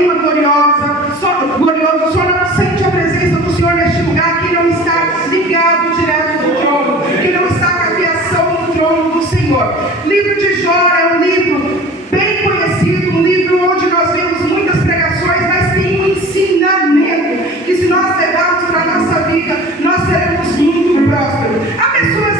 clima glorioso, só não sente a presença do Senhor neste lugar quem não está ligado direto do trono, quem não está com a criação no trono do Senhor. Livro de Jó é um livro bem conhecido, um livro onde nós vemos muitas pregações, mas tem um ensinamento que, se nós levarmos para a nossa vida, nós seremos muito prósperos. Há pessoas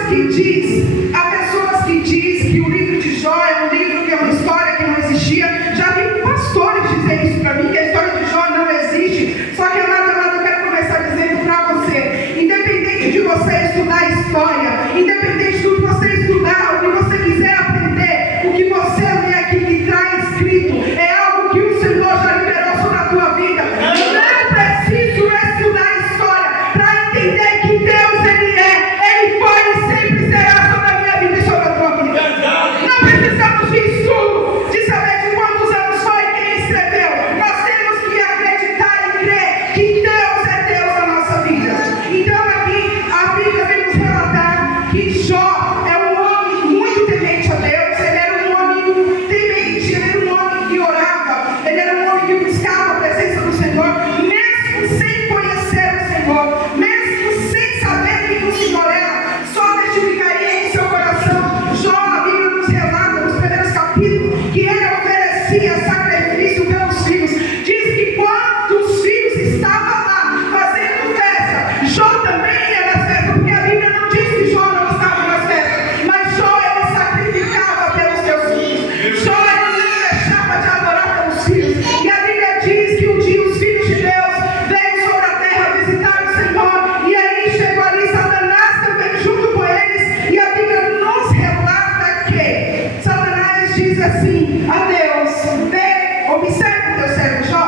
que dizem que o livro de Jó é um livro que é uma história que não existia. Já vi pastores dizer isso para mim, que a história de Jó não existe. Só que eu quero começar dizendo para você, independente de você estudar história, independente do que você estudar, o que você quiser aprender, o que você lê aqui que está escrito, é algo que o Senhor já liberou sobre a tua vida. Não preciso estudar história para entender que Deus, Ele foi e sempre será sobre a minha vida e sobre a tua vida. Não precisamos de estudo, de saber de quantos anos foi quem escreveu. Nós temos que acreditar e crer que Deus é Deus na nossa vida. Então aqui a Bíblia vem nos relatar que Jó é um homem muito temente a Deus. Ele era um homem temente, ele era um homem que orava, ele era um homem que buscava a presença do Senhor, mesmo sem conhecer o Senhor, mesmo sem saber quem o Senhor era, só testificaria em seu coração. Jó, a Bíblia nos relata nos primeiros capítulos que ele oferecia sacrifício pelos filhos. Diz que quando os filhos estavam lá fazendo festa, Jó também ia nas festas, porque a Bíblia não diz que Jó não estava nas festas, mas Jó, ele sacrificava pelos seus filhos. Jó, ele não deixava de adorar pelos filhos. E a Bíblia diz que um dia os filhos de Deus veio sobre a terra visitar o Senhor, e aí chegou ali Satanás também junto com eles, e a Bíblia nos relata que Satanás diz assim a Deus: vê, observa o teu servo Jó.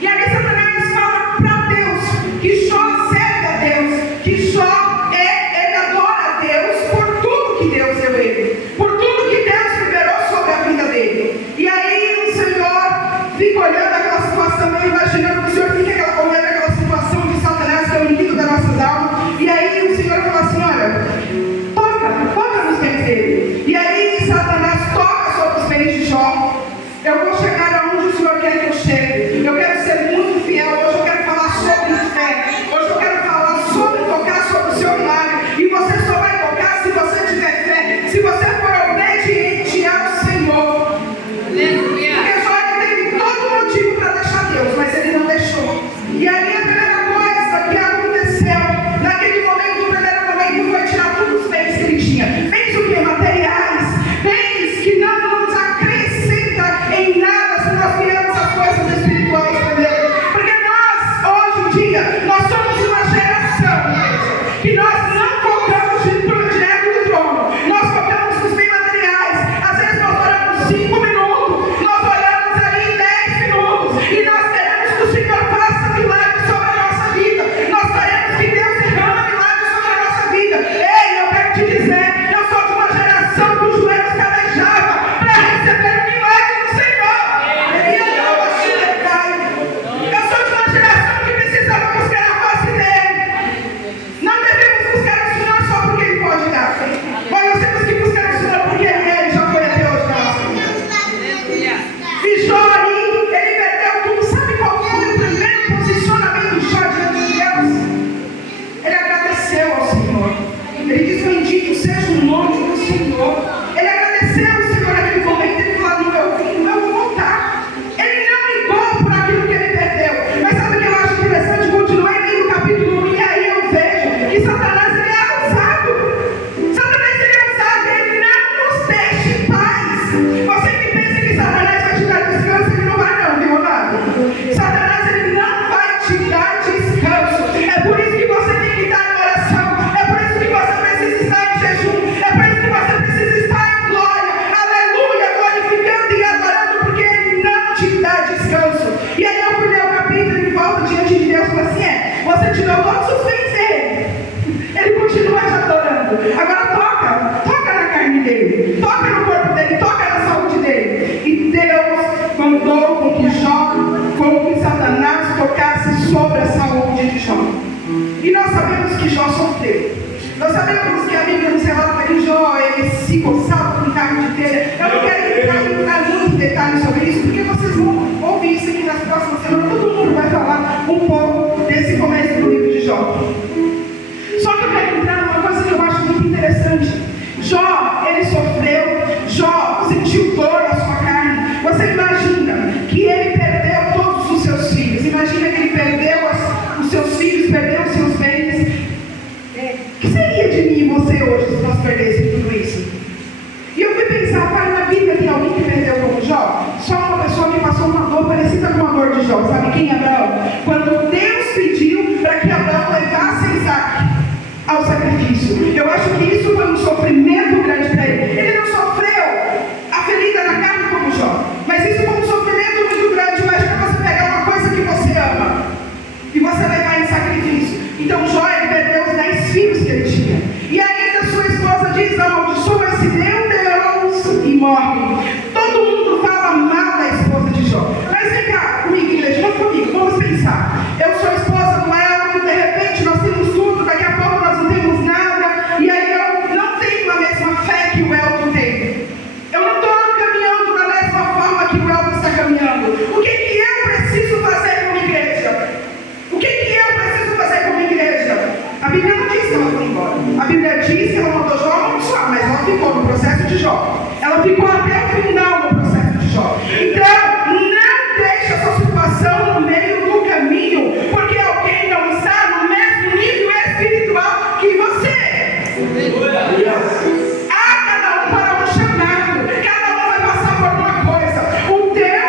E aí Satanás fala para Deus que Jó serve a Deus, que Jó ele adora a Deus por tudo que Deus deu a ele, por tudo que Deus liberou sobre a vida dele. E aí o Senhor fica olhando aquela situação, imaginando que o Senhor fica olhando aquela situação de Satanás, que é o inimigo das nossas almas. E aí o Senhor fala assim: olha, toca nos bens dele. E aí Satanás toca sobre os bens de Jó. Eu vou chegar aonde o Senhor quer que eu chegue. Eu quero ser muito fiel. Hoje eu quero falar sobre fé. Hoje eu quero falar sobre tocar sobre o seu milagre. E você só vai tocar se você tiver fé, se você for obediente ao Senhor. Porque Jó teve todo motivo para deixar Deus, mas ele não deixou. E aí a primeira coisa que aconteceu naquele momento, o primeiro momento, foi tirar todos os bens que ele tinha. Bens o que? Materiais. Bens que não nos acrescenta em nada se nós criamos as coisas espirituais para Deus. Porque nós, hoje em dia, nós somos uma geração, igreja, que nós não focamos direto no trono. Nós focamos nos bens materiais. Às vezes nós oramos 5 minutos, nós oramos ali 10 minutos, e nós queremos que o Senhor faça milagres sobre a nossa vida. Nós queremos que Deus derrama milagres sobre a nossa vida. Ei, eu quero te dizer, eu sou de uma geração que os joelhos calejavam para receber o milagre do Senhor. Eu sou de uma geração que precisava buscar a face dele. Não devemos buscar o Senhor só porque ele pode dar, mas nós temos que buscar o Senhor porque ele já foi até hoje da nossa vida. E Jó ali, ele perdeu tudo. Sabe qual foi o primeiro posicionamento de Jó diante de Deus? Ele agradeceu ao Senhor. Ele diz: bendito seja o nome do Senhor. Ele agradeceu ao Senhor naquele momento. Ele falou: eu vou voltar. Ele não ligou por aquilo que ele perdeu. Mas sabe o que eu acho interessante? Continua ali no capítulo 1, e aí eu vejo que Satanás, ele é ousado. Satanás, ele é ousado. Ele não nos deixa em paz. Você que pensa que Satanás vai te dar descanso, ele não vai não, viu, amado? Satanás, ele não vai te dar descanso. É por isso que você tem que estar em oração. É por isso que você precisa estar em jejum. É por isso que você precisa estar em glória. Aleluia, glorificando e adorando, porque ele não te dá descanso. E aí eu fui ler o capítulo e volto diante de Deus e falo assim: você tirou todos os bens dele. Ele continua te adorando. Agora toca na carne dele, toca no corpo dele, toca na saúde dele. E Deus mandou com que Satanás tocasse sobre a saúde de Jó. E nós sabemos que Jó sofreu. Nós sabemos que a Bíblia nos relata que Jó, ele se coçava com carne de telha. Eu não quero entrar muito em detalhes sobre isso, porque vocês vão ouvir passou uma dor parecida com a dor de Jó. Sabe quem é Abraão? Quando Deus pediu para que Abraão levasse Isaac ao sacrifício. Eu acho que isso foi um sofrimento grande para ele. Ele não sofreu a ferida na carne como Jó, mas isso foi um sofrimento muito grande. Imagina você pegar uma coisa que você ama e você levar em sacrifício. Então Jó, ele perdeu os 10 filhos que ele tinha. E ainda sua esposa diz: amaldiçoa-se meu Deus e morre. Todo mundo fala mal da esposa de Jó. Mas vem cá, comigo, igreja, vamos comigo, vamos pensar. Eu sou a esposa do Elton, de repente nós temos tudo, daqui a pouco nós não temos nada, e aí eu não tenho a mesma fé que o Elton tem. Eu não estou caminhando da mesma forma que o Elton está caminhando. O que eu preciso fazer como igreja? O que eu preciso fazer como igreja? A Bíblia não diz que ela foi embora. A Bíblia diz que ela mandou Jó amaldiçoar, mas ela ficou no processo de Jó. Ela ficou até o final no processo de Jó. Então, não deixe a sua situação no meio do caminho, porque alguém não está no mesmo nível espiritual que você. Há cada um para um chamado, cada um vai passar por uma coisa. O teu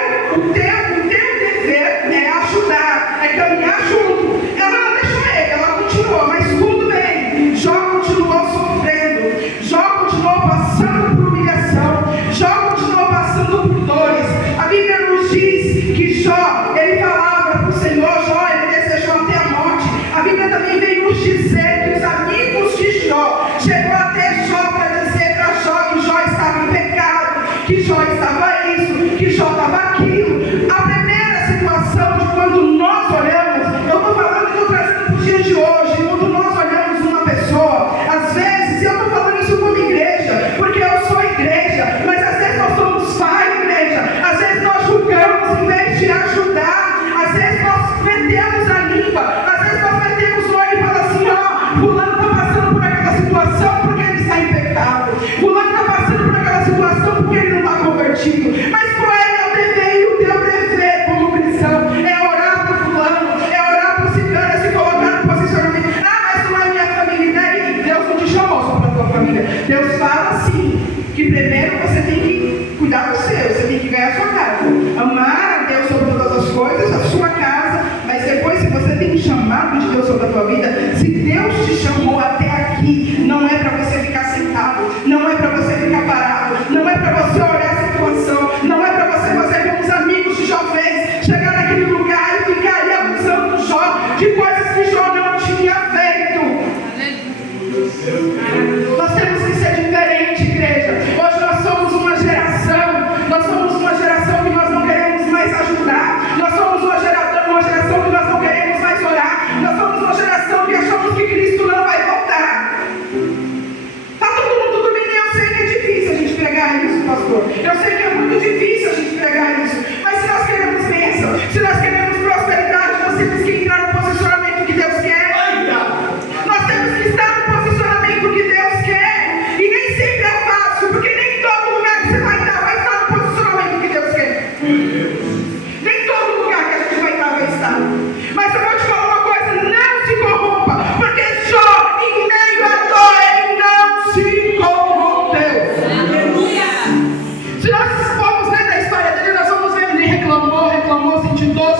dever é ajudar, é caminhar junto. Ela não deixou ele, ela continuou, mas tudo bem. Jó continuou sofrendo, Jó continuou passando por humilhação, Jó continuou passando por dores. A Bíblia nos diz que Jó, ele falava para o Senhor, Jó, ele desejou até a morte. A Bíblia também vem nos dizer que os amigos de Jó chegou até Jó para dizer para Jó que Jó estava em pecado, que Jó estava isso, que Jó estava aquilo. A primeira situação de quando nós olhamos, eu estou falando que estou trazendo para os dias de hoje, quando nós olhamos uma pessoa, às vezes, eu estou falando isso como igreja, porque eu sou igreja, mas às vezes nós somos pai igreja, às vezes nós julgamos em vez de ajudar, às vezes nós metemos a língua, às vezes nós metemos o olho e falamos assim: ó, fulano está passando por aquela situação porque ele está em pecado, fulano está passando por aquela situação porque ele não está convertido. Mas qual é o dever e o teu dever como cristão? É orar para o fulano, é orar para o cigano, é se colocar no posicionamento. Ah, mas não é minha família. E daí? Deus não te chamou só para a tua família. Deus fala assim, que primeiro você tem que cuidar do seu, você tem que ganhar a sua casa, amar a Deus sobre todas as coisas, a sua casa. Mas depois, se você tem um chamado de Deus sobre a tua vida, se Deus te chamou até aqui, não é para você ficar sentado, não é para você ficar parado, não é para você olhar a situação, não é para você fazer como os amigos de Jó fez, chegar naquele lugar e ficar ali abusando Jó de coisas que Jó não tinha feito. Nós temos que ser diferente, igreja. Hoje nós somos uma geração que nós não queremos mais ajudar, nós somos uma geração que nós não queremos mais orar, nós somos uma geração que achamos que Cristo não vai voltar. Está todo mundo dormindo e eu sei que é difícil a gente pregar isso, pastor. Eu sei que é muito difícil a gente pregar isso, mas se nós queremos bênção, se nós queremos prosperidade, nós temos que entrar no posicionamento que Deus quer. Nós temos que estar no posicionamento que Deus quer. E nem sempre é fácil, porque nem todo lugar que você vai estar no posicionamento que Deus quer. Nem todo lugar que a gente vai estar. Mas eu vou te falar uma coisa: não se corrompa, porque Jó, em meio à dor, ele não se corrompeu. Se nós formos ler da história dele, nós vamos ver que ele reclamou,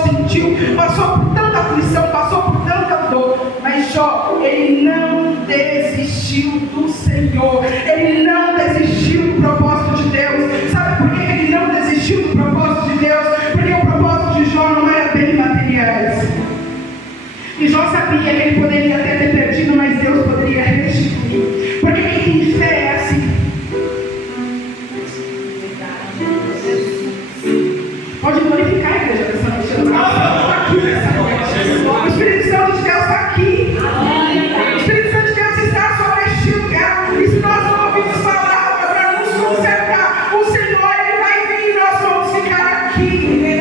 sentiu, passou por tanta aflição, passou por tanta dor. Mas Jó, ele não desistiu do Senhor, ele não desistiu do propósito de Deus. Sabe por que ele não desistiu do propósito de Deus? Porque o propósito de Jó não era bem materiais. E Jó sabia que ele poderia até ter perdido, mas Deus poderia restituir. Porque quem tem fé é assim. Pode glorificar a igreja dessa noite. Está aqui nessa noite. O Espírito Santo de Deus está aqui. O Espírito Santo de Deus está sobre este lugar. E se nós não ouvirmos palavra para nos consertar, o Senhor, ele vai vir e nós vamos ficar aqui.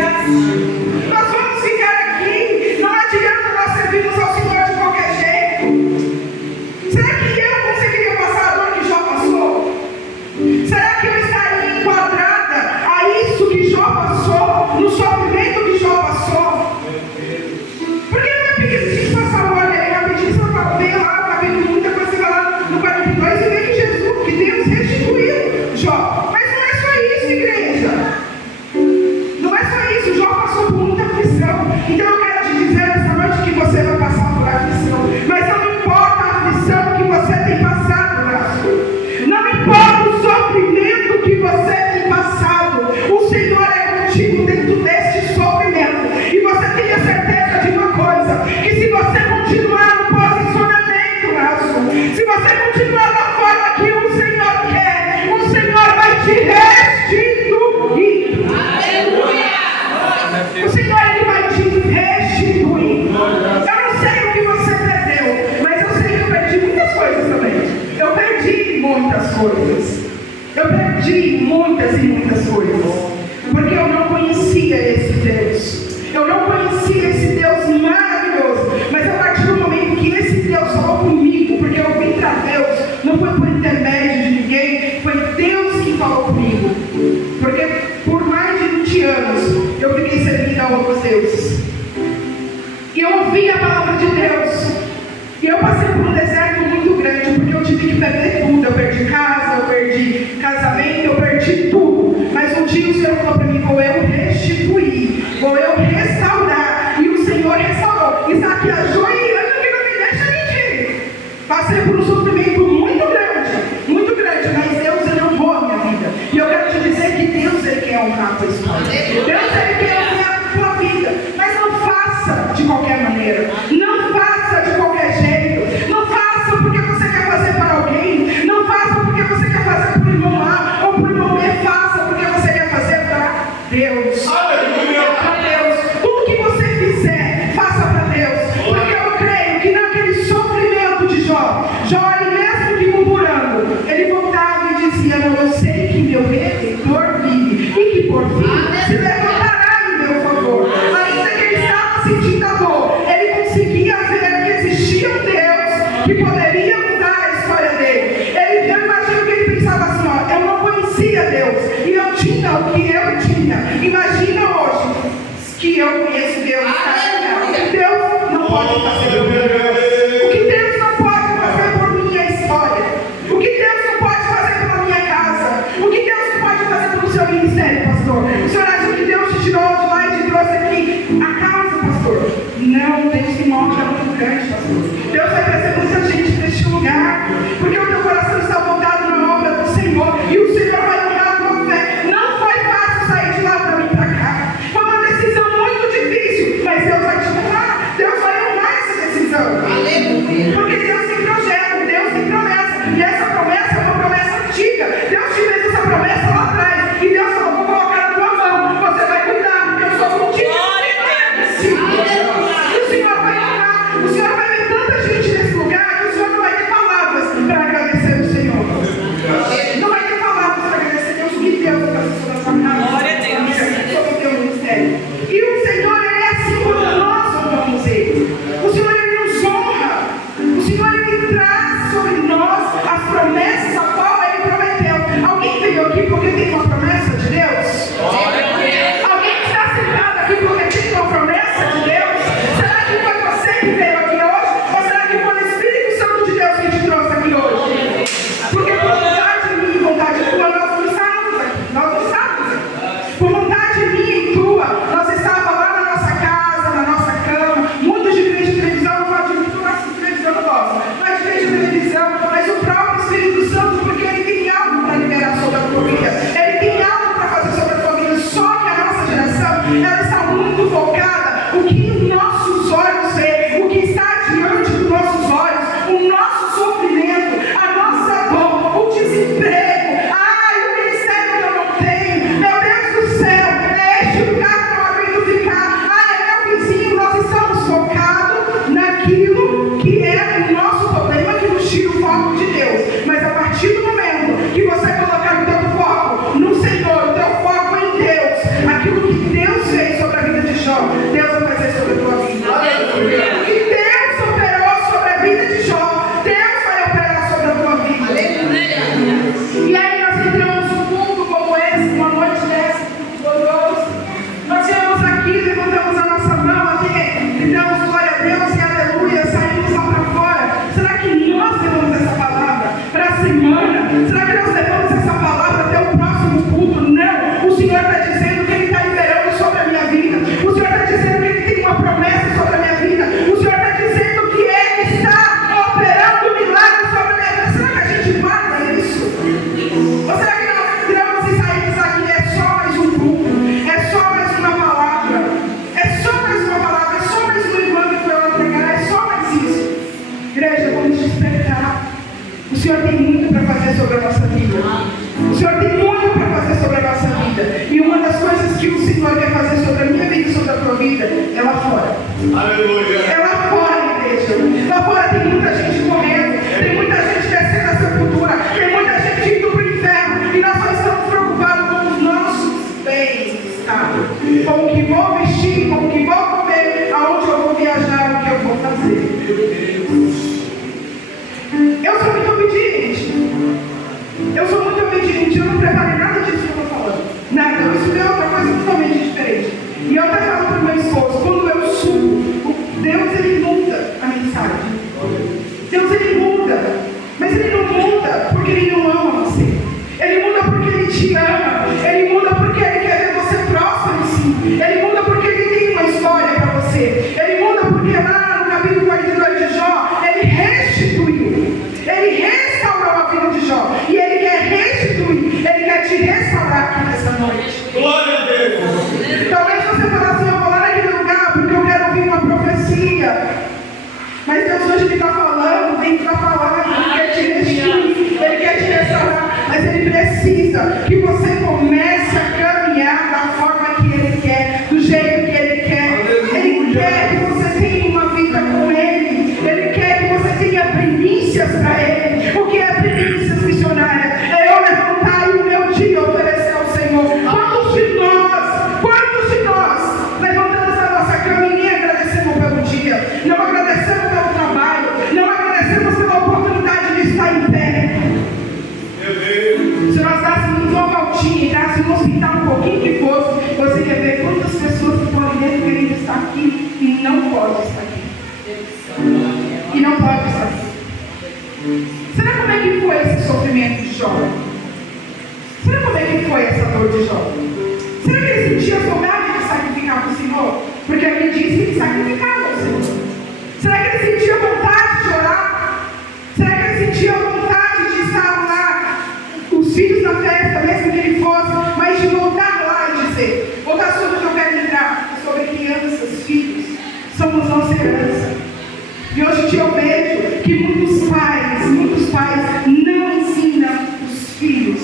Nós vamos ficar aqui. Não adianta nós servirmos ao Senhor de qualquer jeito. Será que eu conseguiria passar a dor que Jó passou? Será que eu estaria enquadrada a isso que Jó passou, no sofrimento servidão aos deuses. E eu ouvi a palavra de Deus. E eu passei por um deserto muito grande, porque eu tive que perder tudo. Eu perdi casa, eu perdi casamento, eu perdi tudo. Mas um dia o Senhor falou para mim: vou eu restituir, vou eu restaurar. E o Senhor restaurou. Está aqui a Joiana que não me deixa mentir. Passei por um sofrimento muito grande, mas Deus, Ele honrou a minha vida. E eu quero te dizer que Deus, Ele quer honrar a tua história. Deus, Ele quer honrar a tua vida. Mas não faça de qualquer maneira. Não faça de qualquer jeito. Não faça porque você quer fazer para alguém. Não faça porque você quer fazer para o irmão A ou para o irmão B. Faça porque você quer fazer para Deus. Para Deus. Tudo que você fizer, faça para Deus. Porque eu creio que naquele sofrimento de Jó, ele mesmo que murmurando, ele voltava e dizia: não, eu sei que meu Redentor vive e que por fim se levantará em meu favor. Ainda que ele estava sentindo a dor, ele conseguia ver que existia um Deus que poderia mudar a história dele. Eu imagino que ele pensava assim: ó, eu não conhecia Deus e eu tinha o que eu tinha. Imagina hoje que eu conheço Deus. Deus não pode fazer por mim. O que Deus não pode fazer por minha história, o que Deus não pode fazer pela minha casa, o que Deus não pode fazer pelo seu ministério, pastor. O senhor acha que Deus te tirou de lá e te trouxe aqui a casa, pastor? Não, Deus tem uma obra muito grande, pastor. Deus vai trazer muita gente neste lugar, porque o teu coração está voltado na obra do Senhor, e o Senhor vai honrar a tua fé. Não foi fácil sair de lá para vir para cá. Foi uma decisão muito difícil, mas Deus vai te honrar. Deus vai honrar essa decisão. Aleluia. Porque Deus tem projeto, Deus tem promessa, e essa promessa é uma promessa antiga. Deus te fez essa promessa lá atrás, e Deus falou: vou colocar na tua mão, você vai cuidar, porque eu sou contigo. E o Senhor vai honrar. O Senhor vai ver tanta gente nesse lugar que o Senhor não vai ter palavras para agradecer o Senhor. Não vai ter palavras para agradecer Deus, o que Deus vai fazer sobre a sua casa, sobre o teu ministério. E o Senhor, Ele é assim quando nós honramos Ele. O Senhor, Ele nos honra. O Senhor, Ele traz sobre nós as promessas a qual Ele prometeu. Alguém veio aqui porque tem uma promessa de Deus? Alguém está sentado aqui porque tem uma promessa de Deus? Será que foi você que veio aqui hoje? Ou será que foi o Espírito Santo de Deus que te trouxe aqui hoje? Porque por vontade minha e vontade tua, nós não estávamos aqui. Nós não estávamos aqui. Por vontade minha e tua, nós estávamos lá na nossa casa, na nossa cama. Muitos de frente de televisão, não pode vir para assistir televisão, não gosta. Mas de frente de televisão, mas o próprio Espírito Santo, porque ele tem algo para liberar sobre a tua vida. Ele tem algo para fazer sobre a tua vida. Só que a nossa geração, ela está muito focada o que os nossos olhos veem, o que está diante dos nossos olhos, o nosso sofrimento, a nossa dor, o desemprego. Ai, o ministério que eu não tenho. Meu Deus do céu, é este lugar que eu aguento ficar. Ai, é meu vizinho. Nós estamos focados naquilo que é o nosso problema, que nos tira o foco de Deus. Mas a partir do momento que você colocar o teu foco no Senhor, o teu foco em Deus, aquilo que Deus fez sobre a vida de Jó, Deus vai fazer sobre a tua vida. O que Deus operou sobre a vida de Jó, Deus vai operar sobre a tua vida. E aí nós entramos num culto como esse, uma noite dessa, glorioso. Nós viemos aqui, levantamos a nossa mão aqui, gritamos glória a Deus e aleluia, saímos lá para fora. Será que nós levamos essa palavra para a semana? Será que nós levamos essa palavra até o próximo culto? Não. O Senhor está dizendo que Ele está liberando sobre a minha vida. O Senhor está dizendo que Ele tem uma promessa sobre a minha vida. O Senhor está dizendo que Ele está operando milagres sobre a minha vida. Será que a gente guarda isso? Ou será que nós entramos e saímos aqui? É só mais um culto, é só mais uma palavra, é só mais uma palavra, é só mais um irmão que foi lá pregar, é só mais isso. Igreja, vamos despertar. O Senhor tem muito para fazer sobre a nossa vida. O Senhor tem muito para fazer sobre a nossa vida. E uma das coisas que o Senhor quer fazer sobre a minha vida e sobre a tua vida é lá fora. Aleluia. É lá fora, igreja. Lá fora tem muita gente morrendo, tem muita gente descendo a sepultura, tem muita gente indo para o inferno. E nós só estamos preocupados com os nossos bens, tá? Com o que vou vestir, com o que vou comer, aonde eu vou viajar, o que eu vou fazer. Eu sou muito obediente. Eu não preparei nada disso que eu estou falando. Nada. Eu estudei outra coisa totalmente diferente. E eu até falo para Deus hoje está falando dentro da palavra, Ele quer te restituir, Ele quer te restaurar, mas Ele precisa que você comece a caminhar da forma que Ele quer, do jeito que Ele quer. Ele quer que você tenha uma vida com Ele, Ele quer que você tenha primícias para Ele. O que é primícias missionárias? É eu levantar e o meu dia oferecer ao Senhor. Quantos de nós levantamos a nossa cama e nem agradecemos pelo dia, não agradecemos pelo trabalho, não agradecemos pela oportunidade de estar em pé? Se nós dássemos uma voltinha, entrassemos no hospital um pouquinho que fosse, você ia ver quantas pessoas que podem dentro querendo estar aqui e não podem estar aqui. E não podem estar aqui. Será como é que foi esse sofrimento de Jó? Será como é que foi essa dor de Jó? Será que ele sentia saudade de sacrificar para o Senhor? Porque aqui diz que ele sacrificava ao Senhor. Será que ele sentia vontade de orar? Será que ele sentia vontade de estar lá, os filhos na festa, mesmo que ele fosse, mas de voltar lá e dizer: outra assunto que eu quero entrar é sobre crianças, filhos, somos nossa herança. E hoje em dia eu vejo que muitos pais não ensinam os filhos.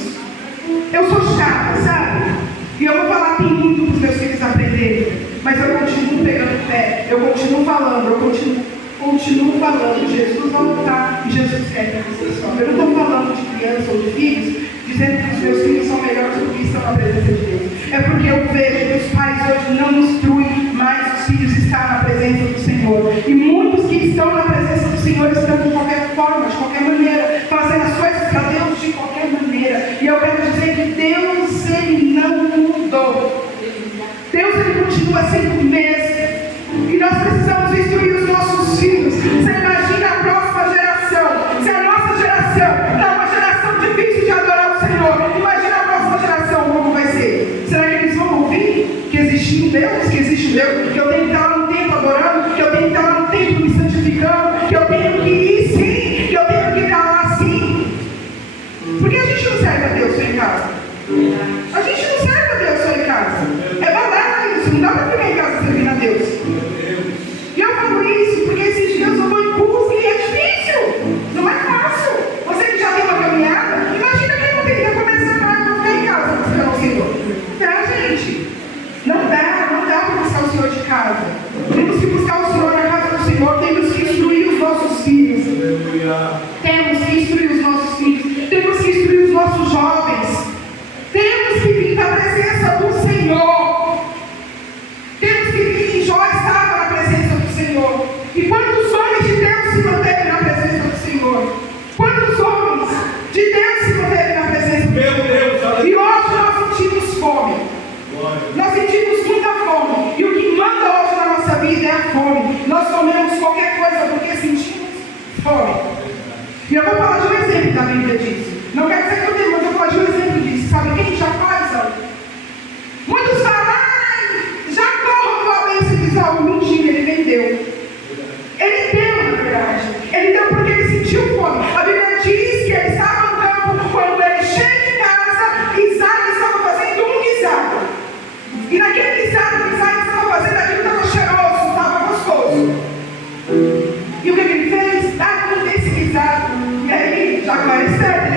Eu sou chata, sabe? E eu vou falar tem muito para os meus filhos aprenderem, mas eu continuo pegando pé, eu continuo falando, Jesus vai voltar e Jesus quer que vocês façam. Eu não estou falando de criança ou de filhos, dizendo que os meus filhos são melhores do que estão na presença de Deus. É porque eu vejo que os pais hoje não instruem mais os filhos a estar na presença do Senhor. E muitos que estão na presença do Senhor estão de qualquer forma, de qualquer maneira, fazendo as coisas para Deus de qualquer maneira. E eu quero dizer que Deus, Ele não mudou. Deus, Ele continua sendo o mesmo. E nós precisamos instruir os nossos filhos. Você imagina a próxima geração. Se a nossa geração é uma geração difícil de adorar o Senhor, imagina a próxima geração como vai ser. Será que eles vão ouvir que existe um Deus, que eu tenho que estar lá no templo adorando, que eu tenho que estar lá no templo me santificando, que eu tenho que ir sim, que eu tenho que estar lá sim? Porque a gente não serve a Deus só em casa. A gente não serve a Deus só em casa. É balela isso, não dá para ficar em casa servindo a Deus. E eu falo isso porque esses dias eu vou em curso e é difícil. Não é fácil. Você que já tem uma caminhada, imagina quem não tem que começar para ficar em casa para buscar o Senhor. Tá, gente? Não dá para buscar o Senhor de casa. Temos que buscar o Senhor na casa do Senhor. Temos que instruir os nossos filhos. Temos que instruir os nossos filhos. Temos que instruir os nossos jovens. Temos que vir na presença do Senhor. Temos que vir. E Jó estava na presença do Senhor. E quantos homens de Deus se manteve na presença do Senhor? Quantos homens de Deus se manteve na presença do Senhor? E hoje nós sentimos fome. Nós sentimos muita fome. E o que manda hoje na nossa vida é a fome. Nós comemos qualquer coisa porque sentimos fome. E eu vou falar de um exemplo da Bíblia disso. Não quero dizer que eu tenho, mas eu vou falar de um exemplo disso. Sabe quem já faz? Muitos falam: Jacó roubou a bênção de Esaú. Mentira, ele vendeu. Ele deu, na verdade. Ele deu porque ele sentiu fome. A Bíblia diz que ele estava no campo quando ele chega em casa. Isaac estava fazendo um guisado. E naquele guisado que Isaac estava fazendo, aquilo estava cheiroso, estava gostoso. E o que ele fez? Dá com esse guisado. E aí, Jacó era esperto.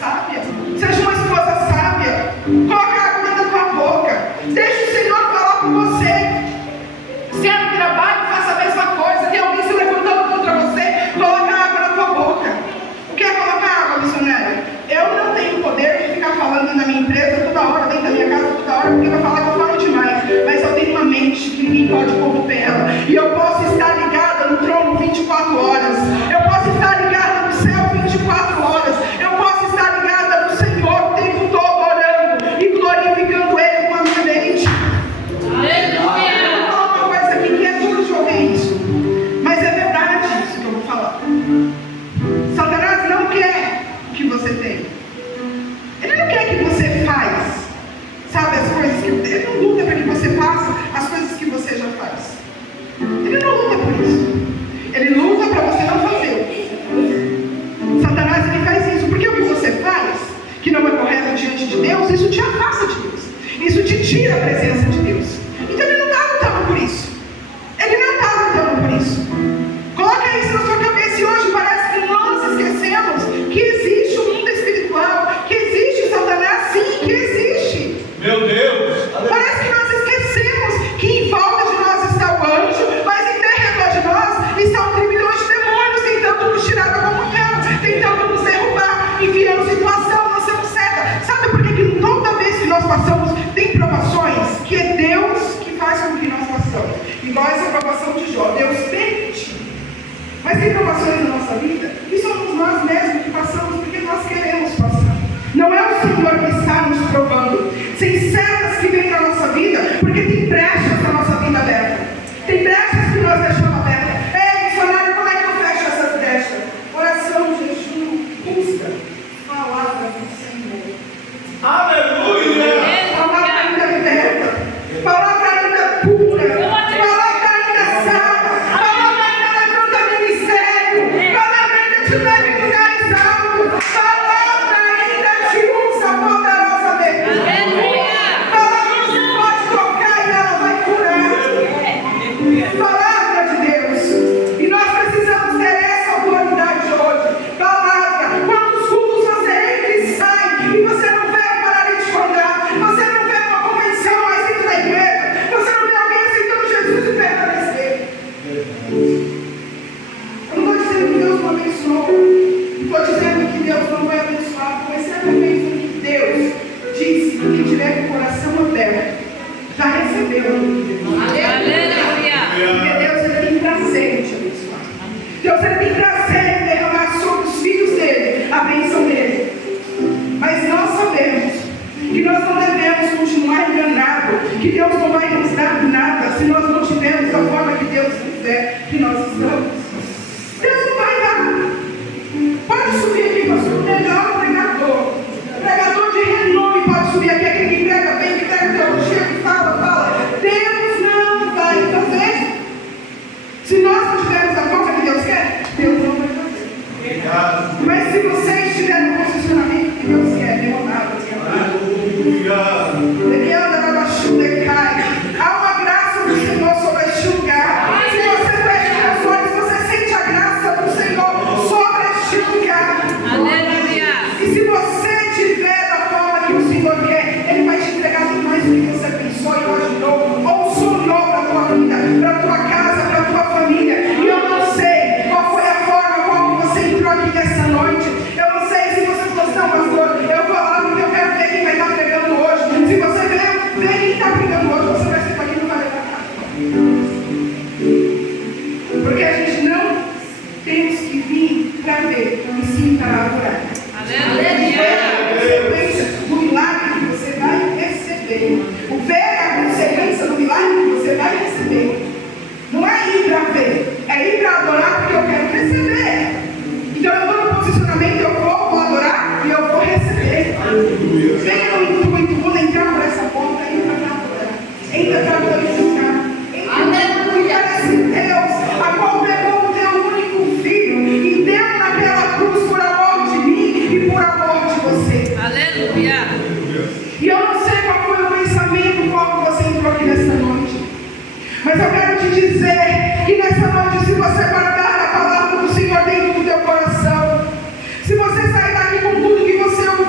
sábia. Seja uma esposa sábia. Coloca água dentro da tua boca. Deixa o Senhor falar com você. Se é no trabalho, faça a mesma coisa. Tem alguém se levantando contra você, coloca água na tua boca. O que é colocar água, missionário? Eu não tenho poder de ficar falando na minha empresa toda hora, dentro da minha casa toda hora, porque vai falar que eu falo demais. Mas eu tenho uma mente que ninguém pode corromper ela. E eu posso estar ligada no trono 24 horas. Eu posso estar ligada no céu 24 horas. Eu posso estar ligada no Senhor o tempo todo, orando e glorificando Ele com a minha mente. Aleluia! Eu vou falar uma coisa aqui que é duro de ouvir isso. Mas é verdade isso que eu vou falar. Satanás não quer o que você tem. Ele não quer que você faz. Sabe as coisas que... Ele não luta para que você faça as coisas que você já faz. Ele não luta por isso. Ele luta para você não fazer. Satanás, ele faz isso porque o que você faz, que não é correto diante de Deus, isso te afasta de Deus. Isso te tira a presença de Deus. Então ele não está lutando por isso. Ele não está lutando por isso. Coloca isso na sua cabeça. E hoje parece que nós esquecemos que existe o mundo espiritual, que existe o Satanás, sim, que existe. Meu Deus! Parece que nós esquecemos que em volta de nós está o anjo, mas em derredor de nós estão trilhões de demônios tentando nos tirar da comunhão, tentando nos derrubar, enviando situação, não sendo certa. Sabe por que toda vez que nós passamos, tem provações que é Deus que faz com que nós passamos? Igual essa provação de Jó, Deus permite. Mas tem provações na nossa vida e somos nós mesmos que passamos porque nós queremos passar. Não é o Senhor que está nos provando. Tem setas que vêm na nossa vida porque tem brechas na nossa vida aberta. Tem brechas que nós deixamos abertas. Ei, missionário, como é que eu fecho essas brechas? Oração, jejum, busca. Palavra do Senhor. Aleluia! Palavra ainda liberta. Palavra ainda pura. Palavra ainda sana. Palavra ainda levanta ministério. Palavra ainda te leva em lugares altos. Palavra ainda te usa poderosamente. Palavra você pode tocar e ela vai curar. Palavra de Deus. E nós precisamos ter essa autoridade hoje. Palavra. Quantos cultos você entra e sai e você não vê um paralítico andar, você não vê uma convenção mais dentro da igreja, você não vê alguém aceitando Jesus e permanecer. Eu não estou dizendo que Deus não abençoou, não estou dizendo que Deus não vai abençoar, mas certamente que Deus disse que quem tiver com o coração aberto já recebeu. Aleluia! Porque Deus ele tem prazer em te abençoar. Deus ele tem prazer em derramar sobre os filhos dele a bênção dele. Mas nós sabemos que nós não devemos continuar enganados, que Deus não vai nos dar nada se nós não tivermos a forma que Deus quiser que nós estamos. Deus não vai dar. Pode subir aqui, pastor, melhor pregador. Pregador de renome pode subir aqui, aquele que prega bem, que prega teologia, que fala. Deus não vai fazer. Se nós não tivermos a forma que Deus quer, Deus não vai fazer. Obrigado. Mas se você estiver no posicionamento que Deus quer, não nada. Há uma graça do Senhor sobre este lugar. Se você fecha os olhos, você sente a graça do Senhor sobre este lugar. Aleluia! E se você tiver da forma que o Senhor quer, Ele vai te entregar muito mais do que você pensou e imaginou, ou sonhou para a tua vida, para a tua casa, para a tua família. E eu não sei qual foi a forma como você entrou aqui nessa noite. Eu não sei se você falou assim, não, pastor, eu vou lá porque eu quero ver quem vai estar pregando hoje. Se você ver quem está pregando hoje, você vai sentar aqui e não vai levar nada. Porque a gente não temos que vir para ver, e sim para adorar. Aleluia! Consequência do milagre que você vai receber. O ver a consequência do milagre que você vai receber. Não é ir para ver, é ir para adorar porque eu quero receber. Então eu estou no posicionamento, eu vou adorar e eu vou receber. Venha no intuito, vou entrar por essa porta, entra para adorar, entra para glorificar, entra para cuidar desse Deus, a qual pegou o teu único filho e deu naquela cruz por amor de mim e por amor de você. Aleluia! E eu não sei qual foi o pensamento qual você entrou aqui nessa noite, mas eu quero te dizer que nessa noite, se você guardar a palavra do Senhor dentro do teu coração, se você sair daqui com tudo que você ouviu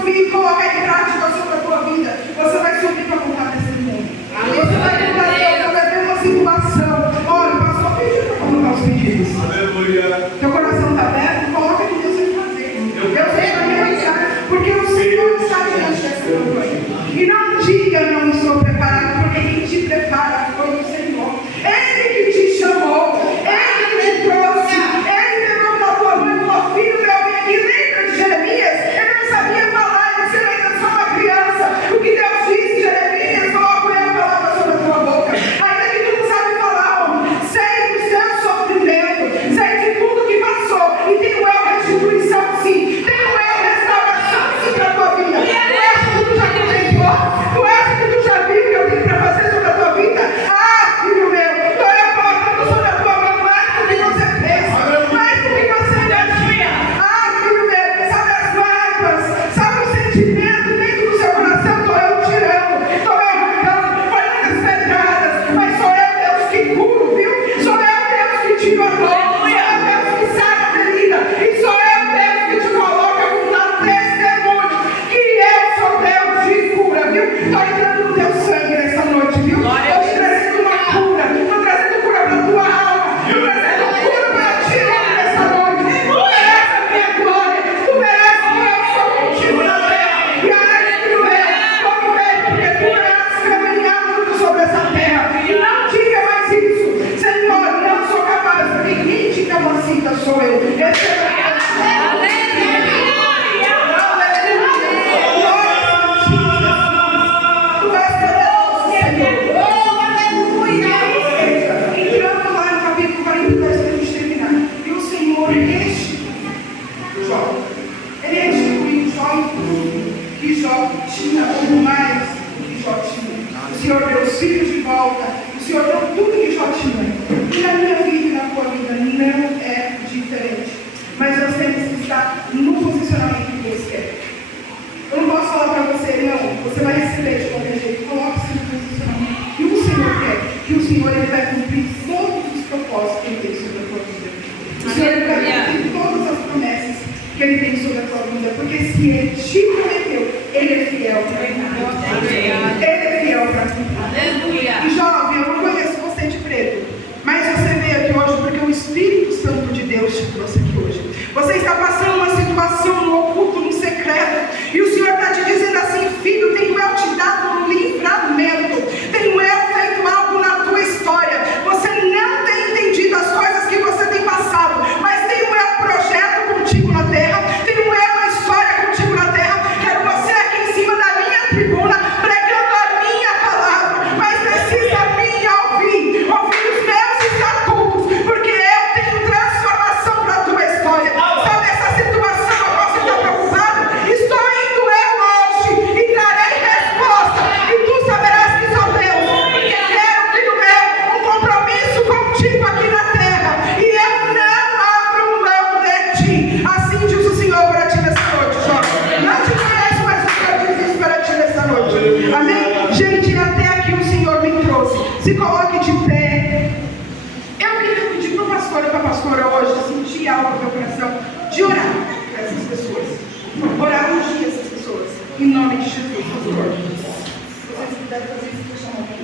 E não diga não estou preparado, porque quem te prepara foi o Senhor. Ele que te chamou, Ele que te trouxe, Ele pegou pela tua mãe e falou: filho meu, vem aqui. Lembra de Jeremias? Ele não sabia falar, ele disse: eu ainda sou uma criança. O que Deus disse, Jeremias, coloco eu a palavra sobre a tua boca. Ainda que tu não sabe falar, homem, sei do seu sofrimento, sei de tudo que passou, e tenho eu restituição sim, tenho eu restauração sim para a tua vida. Tu acha que tu já contemplou? Tu acha que tu já viu o que eu tenho para fazer sobre a tua vida? Ah, filho meu, estou eu colocando sobre a tua mão mais do que você pensa, mais do que você imagina. Ah, filho meu, sabe as mágoas, sabe o sentimento dentro do seu coração? Estou eu tirando, estou eu arrancando, foi muitas pedradas, mas sou eu Deus que curo, viu? Sou eu Deus que tiro a dor, sou eu Deus que sara a ferida, e sou eu Deus que te coloca como um testemunho que eu sou Deus de cura, viu? Estou entrando no teu sangue nessa noite, viu? Estou te trazendo uma cura, estou trazendo cura para a tua alma, estou trazendo cura para ti nessa noite. Tu merece a minha glória, tu merece que eu sou contigo na terra. E ai, filho meu, como bem, porque tu merece caminhar muito sobre essa terra. E não diga mais isso, Senhor, não sou capaz, porque quem te capacita sou eu. Esse é o entrando lá no capítulo 42 para a gente terminar. E o Senhor restituiu Jó. Ele restituiu Jó em tudo que Jó tinha, ou mais do que Jó tinha. O Senhor deu os filhos de volta. O Senhor deu tudo que Jó tinha. E na minha vida e na tua vida não é diferente. Mas nós temos que estar no posicionamento que Deus quer. Eu não posso falar para você, não, você vai receber de qualquer jeito. Coloque-se no posicionamento que o Senhor quer, que o Senhor ele vai cumprir todos os propósitos que Ele tem sobre a tua vida. O Senhor ele vai cumprir todas as promessas que Ele tem sobre a tua vida, porque se Ele te prometeu, Ele é fiel para cumprir. Ele é fiel para cumprir. E jovem, eu não conheço você de preto, mas você veio aqui hoje porque o Espírito Santo de Deus te trouxe aqui hoje. Você está passando uma situação no oculto, no secreto, e o Senhor está te dizendo assim: filho, tenho eu te dado um livramento, tenho eu feito algo na tua história. Você não tem entendido as coisas que você tem passado, mas tenho eu projeto contigo na terra, tenho eu uma história contigo na terra. Quero você aqui em cima da minha tribuna, pregando a minha palavra, mas precisa me ouvir os meus estatutos, porque eu tenho transformação para a tua história. Sabe essa situação a qual você está preocupado? Estou indo eu hoje e trarei resposta, e tu saberás que sou Deus, porque quero, filho meu, um compromisso contigo aqui na terra, e eu não abro mão de ti. Assim diz o Senhor para ti nessa noite, jovem. Não te conheço, mas o Senhor diz isso para ti nessa noite. Amém? Gente, até aqui o Senhor me trouxe. Se coloque de pé. Eu queria pedir para o pastor e para a pastora hoje sentir algo no meu coração de orar para essas pessoas. Orar ungir essas pessoas. Em nome de Jesus, pastor. Se vocês puderem fazer isso, deixa a mão aqui.